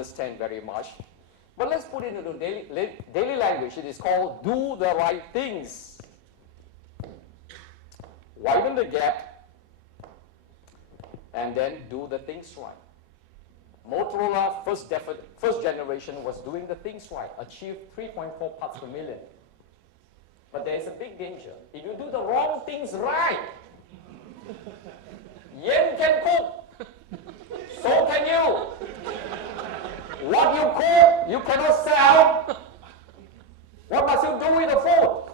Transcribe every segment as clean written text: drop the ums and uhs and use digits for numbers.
understand very much. But let's put it into daily language. It is called do the right things. Widen the gap and then do the things right. Motorola first generation was doing the things right, achieved 3.4 parts per million. But there is a big danger. If you do the wrong things right, Yen can cook, so can you. What you cook, you cannot sell. What must you do with the food?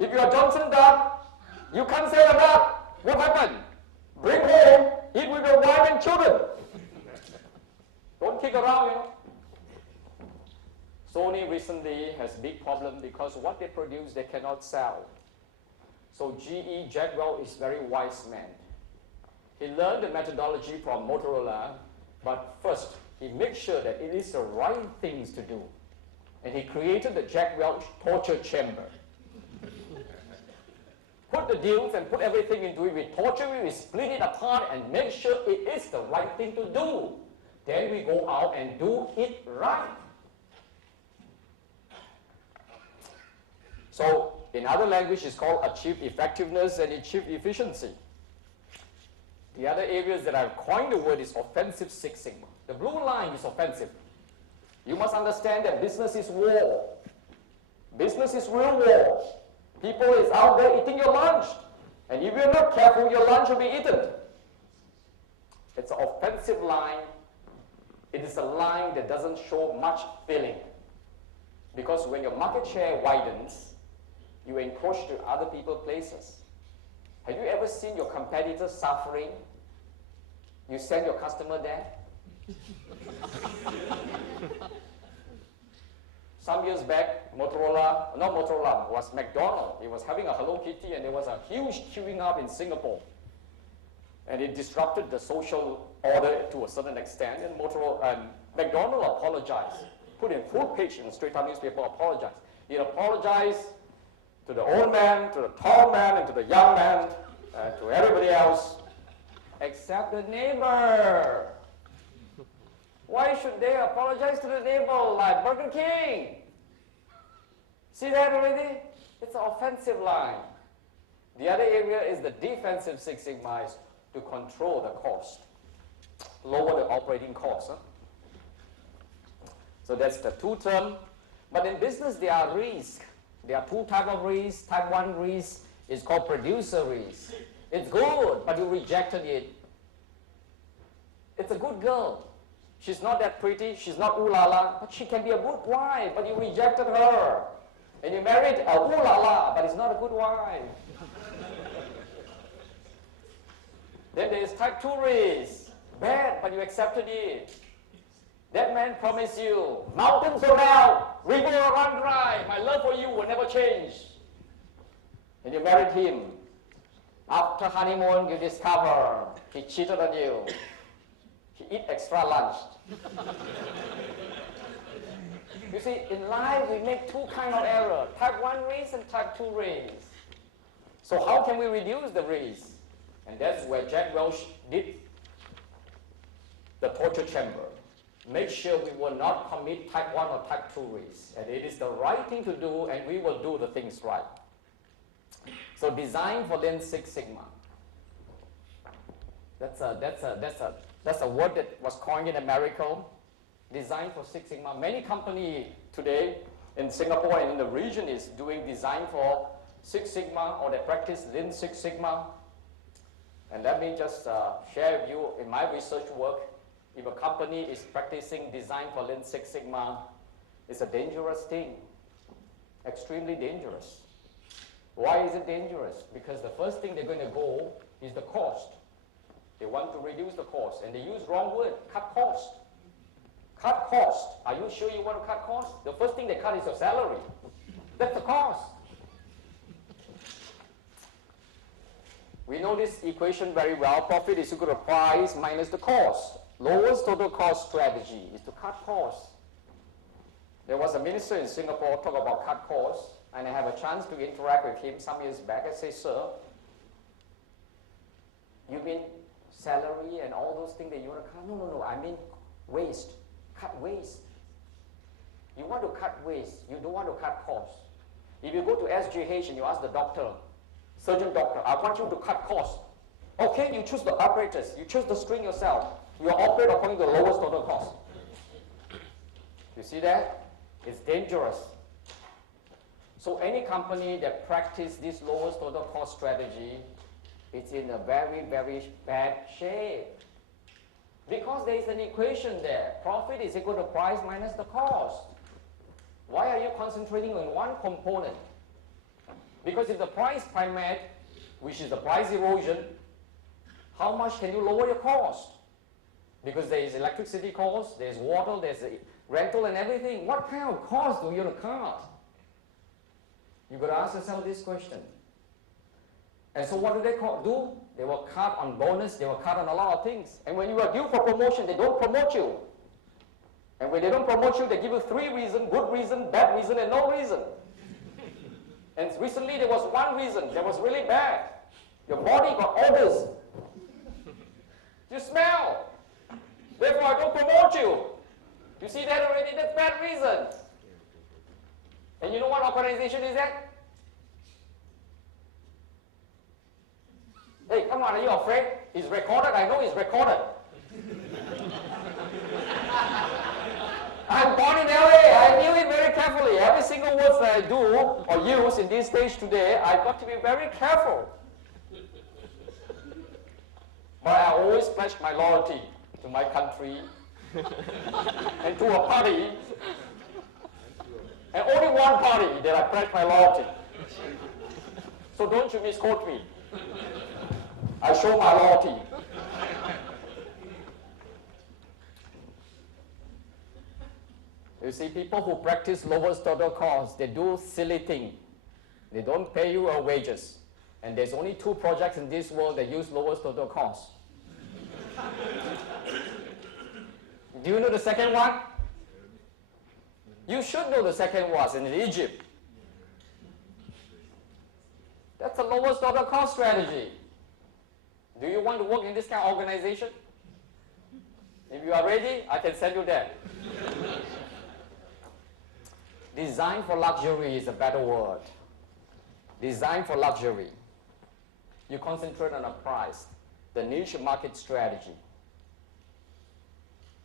If you are Johnson Duck, you can't sell a duck. What happened? Bring home, eat with your wife and children. Don't kick around, you know. Sony recently has a big problem because what they produce, they cannot sell. So GE, Jack Welch, is a very wise man. He learned the methodology from Motorola, but first, he makes sure that it is the right things to do. And he created the Jack Welch torture chamber. Put the deals and put everything into it. We torture it, we split it apart and make sure it is the right thing to do. Then we go out and do it right. So, in other language, it's called achieve effectiveness and achieve efficiency. The other areas that I've coined the word is offensive Six Sigma. The blue line is offensive. You must understand that business is war. Business is real war. People is out there eating your lunch. And if you're not careful, your lunch will be eaten. It's an offensive line. It is a line that doesn't show much feeling. Because when your market share widens, you encroach to other people's places. Have you ever seen your competitors suffering? You send your customer there? Some years back, Motorola, was McDonald's. It was having a Hello Kitty and there was a huge queuing up in Singapore. And it disrupted the social order to a certain extent, and McDonald's apologized. Put in full page in the Straits Times newspaper, apologized. He apologized to the old man, to the tall man, and to the young man, and to everybody else, except the neighbor. Why should they apologize to the neighbor like Burger King? See that already? It's an offensive line. The other area is the defensive Six Sigma, is to control the cost, lower the operating cost. So that's the two term. But in business, there are risks. There are two types of risks. Type 1 risk is called producer risk. It's good, but you rejected it. It's a good girl. She's not that pretty, she's not ooh la la, but she can be a good wife, but you rejected her. And you married a ooh la la, but it's not a good wife. Then there is type 2 risk. Bad, but you accepted it. That man promised you, mountains go down, river will run dry, my love for you will never change. And you married him. After honeymoon, you discover he cheated on you. He eat extra lunch. You see, in life, we make two kinds of error, type 1 risk and type 2 risk. So how can we reduce the risk? And that's where Jack Welch did the torture chamber. Make sure we will not commit type 1 or type 2 risk. And it is the right thing to do, and we will do the things right. So design for Lean Six Sigma. That's a word that was coined in America. Design for Six Sigma. Many companies today in Singapore and in the region is doing design for Six Sigma, or they practice Lean Six Sigma. And let me just share with you, in my research work, if a company is practicing design for Lean Six Sigma, it's a dangerous thing, extremely dangerous. Why is it dangerous? Because the first thing they're going to go is the cost. They want to reduce the cost, and they use wrong word, cut cost. Cut cost. Are you sure you want to cut cost? The first thing they cut is your salary. That's the cost. We know this equation very well. Profit is equal to price minus the cost. Lowest total cost strategy is to cut costs. There was a minister in Singapore talk about cut costs, and I have a chance to interact with him some years back. I say, sir, you mean salary and all those things that you want to cut? No, I mean Waste. Cut waste. You want to cut waste. You don't want to cut costs. If you go to SGH and you ask the doctor, surgeon doctor, I want you to cut costs. Okay, you choose the apparatus. You choose the string yourself. You operate according to the lowest total cost. You see that? It's dangerous. So any company that practices this lowest total cost strategy, it's in a very, very bad shape. Because there is an equation there. Profit is equal to price minus the cost. Why are you concentrating on one component? Because if the price climate, which is the price erosion, how much can you lower your cost? Because there is electricity cost, there's water, there's rental and everything. What kind of cost do you cut? You've got to ask yourself this question. And so what do they do? They will cut on bonus, they will cut on a lot of things. And when you are due for promotion, they don't promote you. And when they don't promote you, they give you 3 reasons, good reason, bad reason, and no reason. And recently there was one reason that was really bad. Your body got odors. You smell. Therefore I don't promote you. You see that already? That's bad reason. And you know what organization is that? Hey, come on, are you afraid? It's recorded. I know it's recorded. I'm born in LA. I knew it very carefully. Every single word that I do or use in this stage today, I've got to be very careful. But I always pledge my loyalty to my country and to a party. And only one party that I pledge my loyalty. So don't you misquote me. I show my loyalty. You see, people who practice lowest total cost, they do silly thing. They don't pay you your wages. And there's only 2 projects in this world that use lowest total cost. Do you know the second one? You should know the second was in Egypt. That's the lowest total cost strategy. Do you want to work in this kind of organization? If you are ready, I can send you there. Design for luxury is a better word. Design for luxury. You concentrate on a price, the niche market strategy.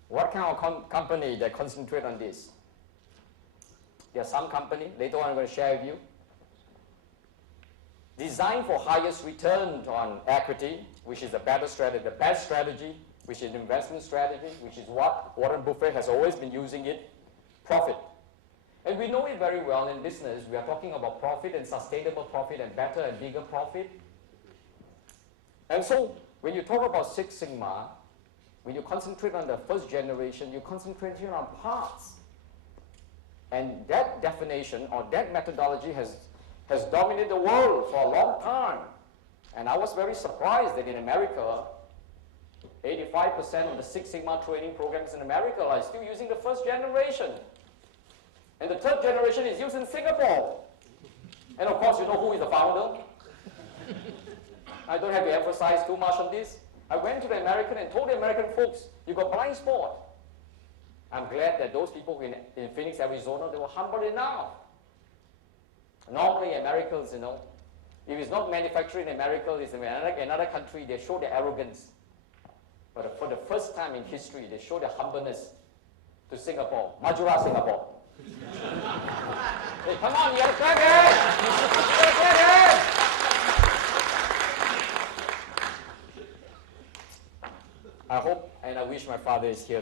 What kind of company that concentrate on this? There are some company, later on I'm going to share with you. Design for highest return on equity, which is the better strategy, the best strategy, which is investment strategy, which is what Warren Buffett has always been using it, profit. And we know it very well in business. We are talking about profit and sustainable profit and better and bigger profit. And so when you talk about Six Sigma, when you concentrate on the first generation, you concentrate on parts. And that definition or that methodology has dominated the world for a long time. And I was very surprised that in America, 85% of the Six Sigma training programs in America are still using the first generation. And the third generation is used in Singapore. And of course, you know who is the founder? I don't have to emphasize too much on this. I went to the American and told the American folks, you got blind spot. I'm glad that those people in Phoenix, Arizona, they were humble enough. Normally, Americans, you know, if it's not manufactured in America, it's in another country, they show their arrogance. But for the first time in history, they show their humbleness to Singapore, Majura, Singapore. Hey, come on, you gotta clap it! You gotta clap it! I hope and I wish my father is here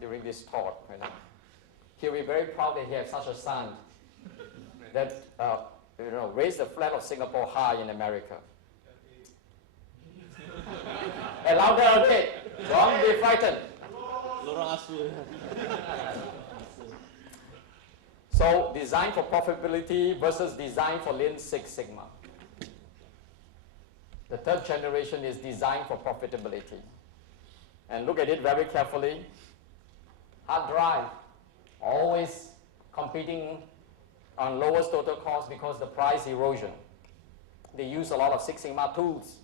during this talk. You know. He'll be very proud that he has such a son that raised the flag of Singapore high in America. And louder, okay. Don't be frightened. So, design for profitability versus design for Lean Six Sigma. The third generation is design for profitability. And look at it very carefully. Hard drive, always competing on lowest total cost because the price erosion. They use a lot of Six Sigma tools,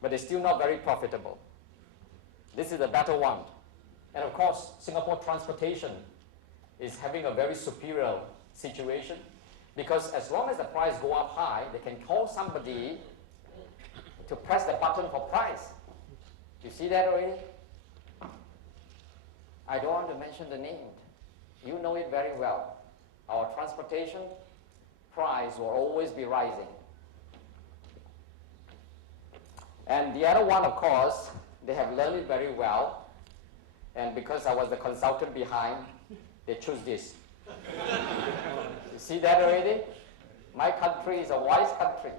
but they're still not very profitable. This is the better one. And of course, Singapore transportation is having a very superior situation, because as long as the price go up high, they can call somebody to press the button for price. You see that already? I don't want to mention the name. You know it very well. Our transportation price will always be rising. And the other one, of course, they have learned it very well. And because I was the consultant behind, they choose this. You see that already? My country is a wise country.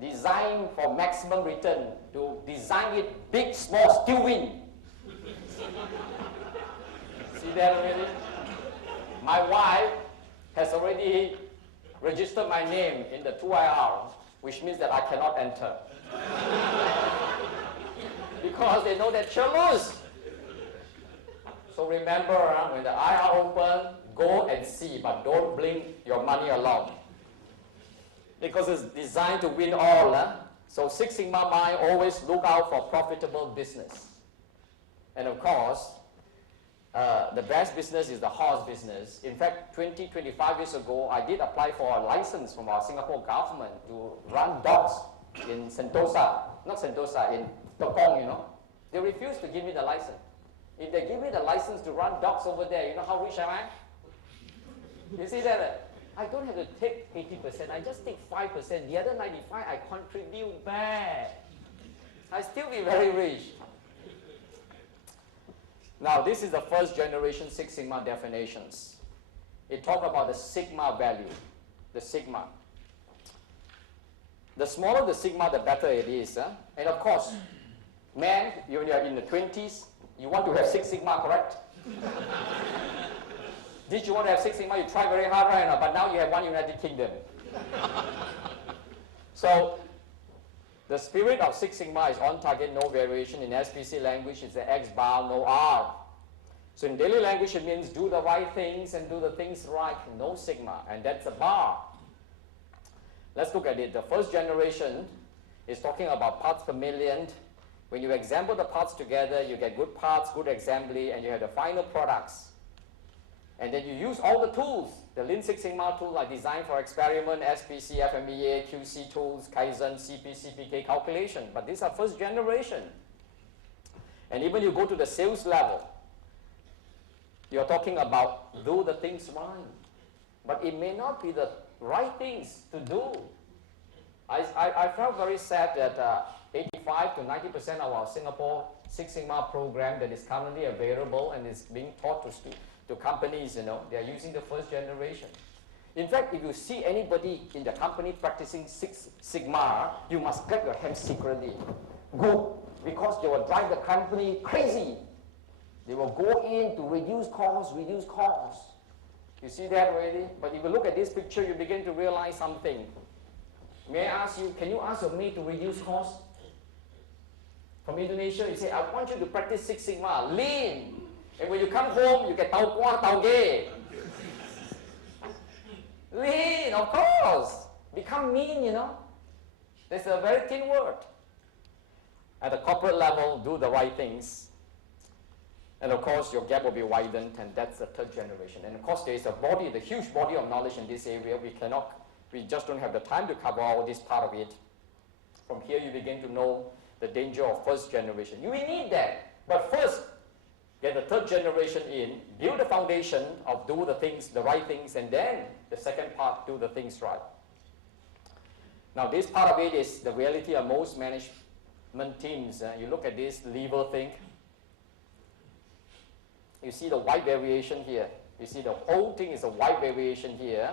Designed for maximum return. To design it big, small, still win. See that already? My wife has already registered my name in the 2IR, which means that I cannot enter. Because they know that she'll lose. So remember, when the IR open, go and see, but don't bring your money along. Because it's designed to win all. So Six Sigma mind always look out for profitable business. And of course, the best business is the horse business. In fact, 25 years ago, I did apply for a license from our Singapore government to run dogs in Sentosa. Not Sentosa, in Tekong, you know. They refused to give me the license. If they give me the license to run dogs over there, you know how rich am I? You see that? I don't have to take 80%, I just take 5%. The other 95% I contribute back. I still be very rich. Now, this is the first generation Six Sigma definitions. It talks about the Sigma value, the Sigma. The smaller the Sigma, the better it is. And of course, man, when you are in the 20s, you want to have Six Sigma, correct? Did you want to have Six Sigma? You try very hard right now, but now you have one United Kingdom. So, the spirit of Six Sigma is on target, no variation. In SPC language, it's the X bar, no R. So in daily language, it means do the right things and do the things right, no Sigma, and that's a bar. Let's look at it. The first generation is talking about parts per million. When you assemble the parts together, you get good parts, good assembly, and you have the final products. And then you use all the tools. The Lean Six Sigma tools are designed for experiment, SPC, FMEA, QC tools, Kaizen, CP, CPK calculation. But these are first generation. And even you go to the sales level, you're talking about do the things right. But it may not be the right things to do. I felt very sad that 85 to 90% of our Singapore Six Sigma program that is currently available and is being taught to companies, you know, they are using the first generation. In fact, if you see anybody in the company practicing Six Sigma, you must clap your hands secretly. Good, because they will drive the company crazy. They will go in to reduce costs. You see that already? But if you look at this picture, you begin to realize something. May I ask you, can you ask your mate to reduce costs? From Indonesia, you say, I want you to practice Six Sigma, lean. And when you come home, you get tau kwa, tau ge. Lean, of course. Become mean, you know. That's a very thin word. At the corporate level, do the right things. And of course, your gap will be widened, and that's the third generation. And of course, there is the huge body of knowledge in this area. We just don't have the time to cover all this part of it. From here, you begin to know the danger of first generation. You will need that. But first, get the third generation in, build the foundation of do the things, the right things, and then the second part, do the things right. Now, this part of it is the reality of most management teams. You look at this lever thing. You see the white variation here. You see the whole thing is a white variation here.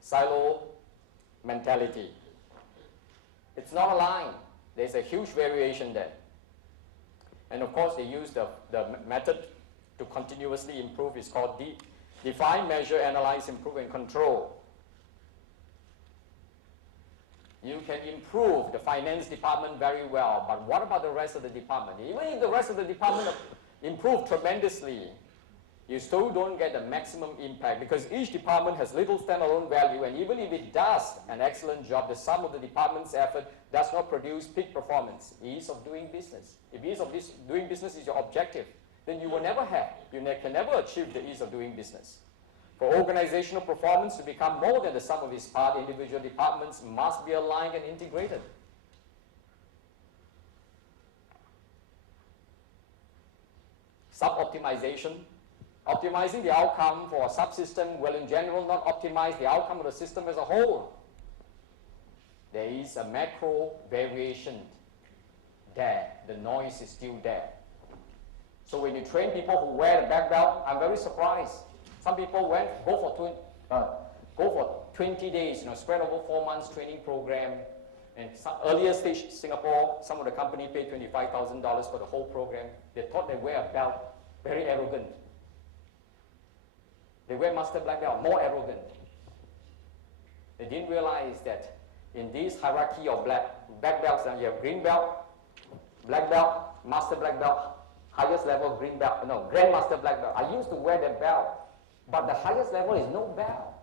Silo mentality. It's not aligned. There's a huge variation there. And of course, they use the method to continuously improve. It's called define, measure, analyze, improve, and control. You can improve the finance department very well, but what about the rest of the department? Even if the rest of the department improve tremendously, you still don't get the maximum impact because each department has little standalone value, and even if it does an excellent job, the sum of the department's effort does not produce peak performance. Ease of doing business. If ease of doing business is your objective, then you will never have, you can never achieve the ease of doing business. For organizational performance to become more than the sum of its parts, individual departments must be aligned and integrated. Sub-optimization. Optimizing the outcome for a subsystem will in general not optimize the outcome of the system as a whole. There is a macro variation there. The noise is still there. So when you train people who wear the black belt, I'm very surprised. Some people go for 20 days, spread over 4 months training program. And earlier stage Singapore, some of the company paid $25,000 for the whole program. They thought they wear a belt, very arrogant. They wear master black belt, more arrogant. They didn't realize that in this hierarchy of black belts, you have green belt, black belt, master black belt, highest level green belt, grandmaster black belt. I used to wear that belt, but the highest level is no belt.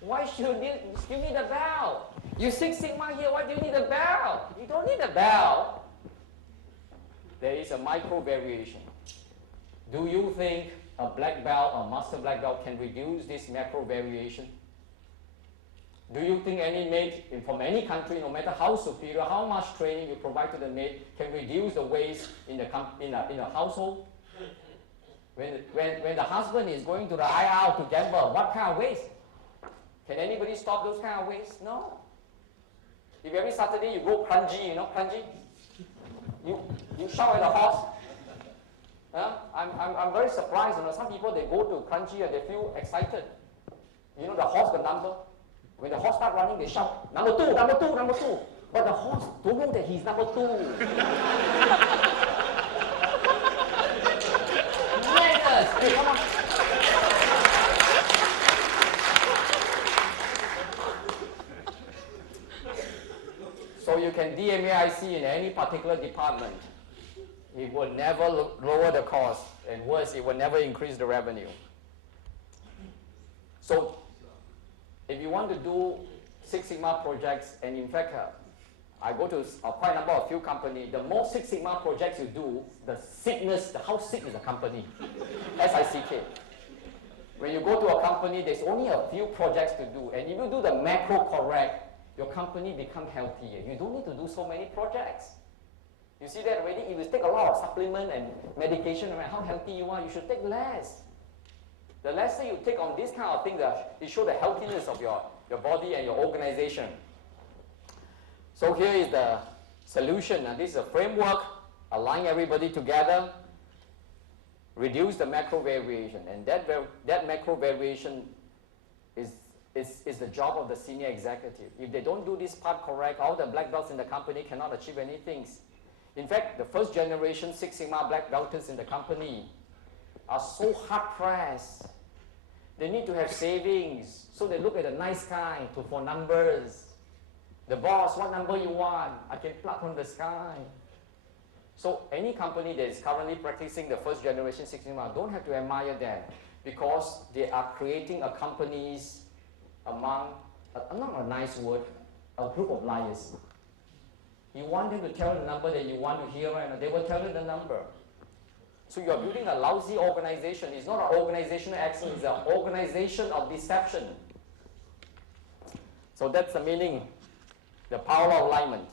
Why should you still need a belt? You Six Sigma here, why do you need a belt? You don't need a belt. There is a micro variation. Do you think a black belt or master black belt can reduce this macro variation? Do you think any maid from any country, no matter how superior, how much training you provide to the maid, can reduce the waste in a household? When the husband is going to the IR to gamble, what kind of waste? Can anybody stop those kind of waste? No. If every Saturday you go crunchy, crunchy, you shout at the horse. I'm very surprised. Some people, they go to crunchy and they feel excited. The horse, the number. When the horse start running, they shout, number two, number two, number two. But the horse don't know that he's number two. Madness! Hey, come on. So you can DMAIC in any particular department. It will never lower the cost, and worse, it will never increase the revenue. So if you want to do Six Sigma projects, and in fact, I go to quite a number of few companies, the more Six Sigma projects you do, how sick is the company? S-I-C-K. When you go to a company, there's only a few projects to do, and if you do the macro correct, your company becomes healthier. You don't need to do so many projects. You see that already? If you take a lot of supplement and medication, no matter how healthy you are, you should take less. The less you take on this kind of thing, it shows the healthiness of your body and your organization. So here is the solution. And this is a framework, align everybody together, reduce the macro variation. And that macro variation is the job of the senior executive. If they don't do this part correct, all the black belts in the company cannot achieve anything. In fact, the first generation Six Sigma black belters in the company are so hard-pressed. They need to have savings, so they look at the nice guy for numbers. The boss, what number you want? I can pluck from the sky. So any company that is currently practicing the first generation Six Sigma don't have to admire them, because they are creating a companies among, not a nice word, a group of liars. You want them to tell the number that you want to hear, and they will tell you the number. So you are building a lousy organization. It's not an organizational excellence, it's an organization of deception. So that's the meaning, the power of alignment.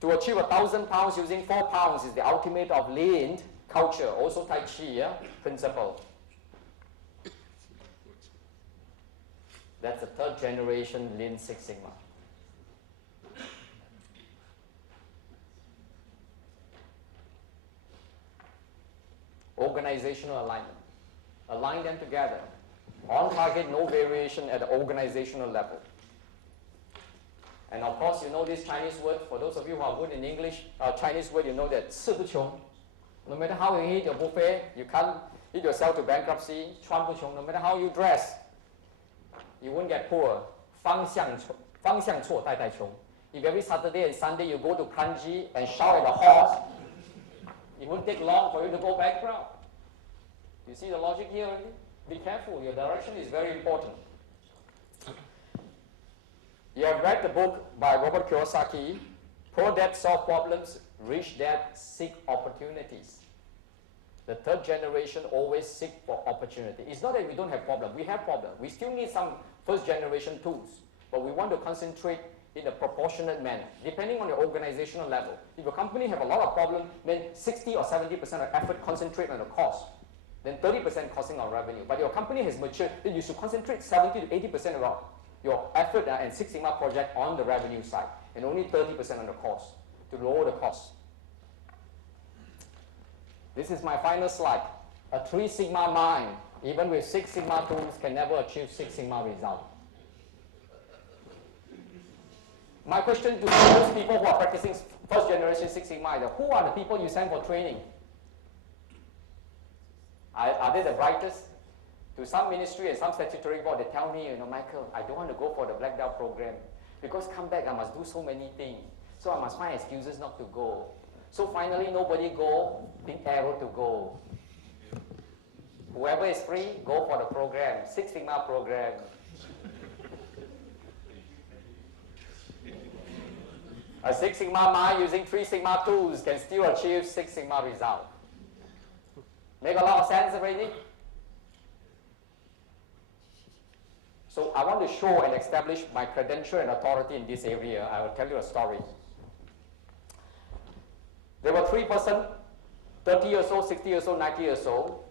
To achieve 1,000 pounds using 4 pounds is the ultimate of lean culture, also Tai Chi principle. That's the third generation Lean Six Sigma. Organizational alignment. Align them together. On target, no variation at the organizational level. And of course, you know this Chinese word. For those of you who are good in English, Chinese word, you know that 吃不穷. No matter how you eat your buffet, you can't eat yourself to bankruptcy. 穿不穷. No matter how you dress, you won't get poor. 方向错，代代穷. If every Saturday and Sunday you go to Kranji and shout at the horse, It won't take long for you to go bankrupt. You see the logic here? Be careful. Your direction is very important. You have read the book by Robert Kiyosaki, Poor Dad Solve Problems, Rich Dad Seek Opportunities. The third generation always seek for opportunity. It's not that we don't have problems. We have problems. We still need some first generation tools, but we want to concentrate in a proportionate manner, depending on your organizational level. If your company have a lot of problems, then 60 or 70% of effort concentrate on the cost, then 30% costing on revenue. But your company has matured, then you should concentrate 70 to 80% of your effort and Six Sigma project on the revenue side, and only 30% on the cost, to lower the cost. This is my final slide. A 3 Sigma mind, even with 6 Sigma tools, can never achieve 6 Sigma result. My question to those people who are practicing first generation 6 Sigma is, who are the people you send for training? Are they the brightest? To some ministry and some statutory board, they tell me, Michael, I don't want to go for the black belt program because come back I must do so many things. So I must find excuses not to go. So finally nobody go, big arrow to go. Whoever is free, go for the program, 6 Sigma program. A 6 Sigma mind using 3 Sigma tools can still achieve 6 Sigma result. Make a lot of sense already? So I want to show and establish my credential and authority in this area. I will tell you a story. There were 3 persons, 30 years old, 60 years old, 90 years old,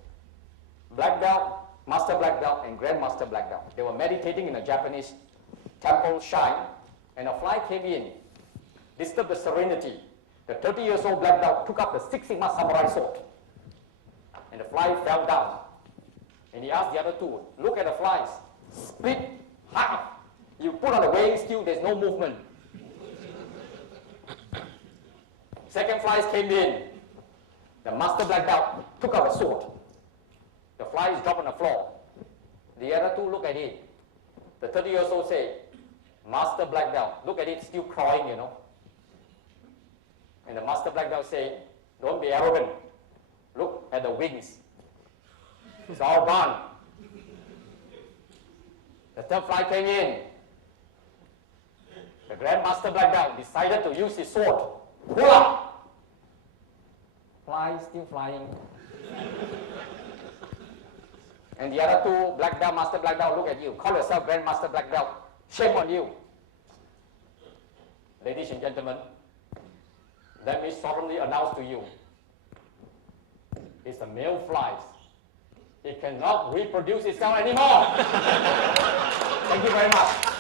black belt, master black belt, and grandmaster black belt. They were meditating in a Japanese temple shrine, and a fly came in, disturbed the serenity. The 30 years old black belt took up the 6 Sigma samurai sword, and the fly fell down. And he asked the other 2, look at the flies, split half. You put on the weighing scale, there's no movement. Second flies came in. The master black belt took out a sword. The fly is dropped on the floor. The other 2 look at it. The 30 years old say, master black belt, look at it, still crawling, And the master black belt say, don't be arrogant. Look at the wings. It's all gone. The third fly came in. The grandmaster black belt decided to use his sword. Pull up! Fly still flying. And the other 2 black belt, master black belt, look at you. Call yourself grandmaster black belt. Shame on you. Ladies and gentlemen, let me solemnly announce to you, it's the male flies. It cannot reproduce itself anymore. Thank you very much.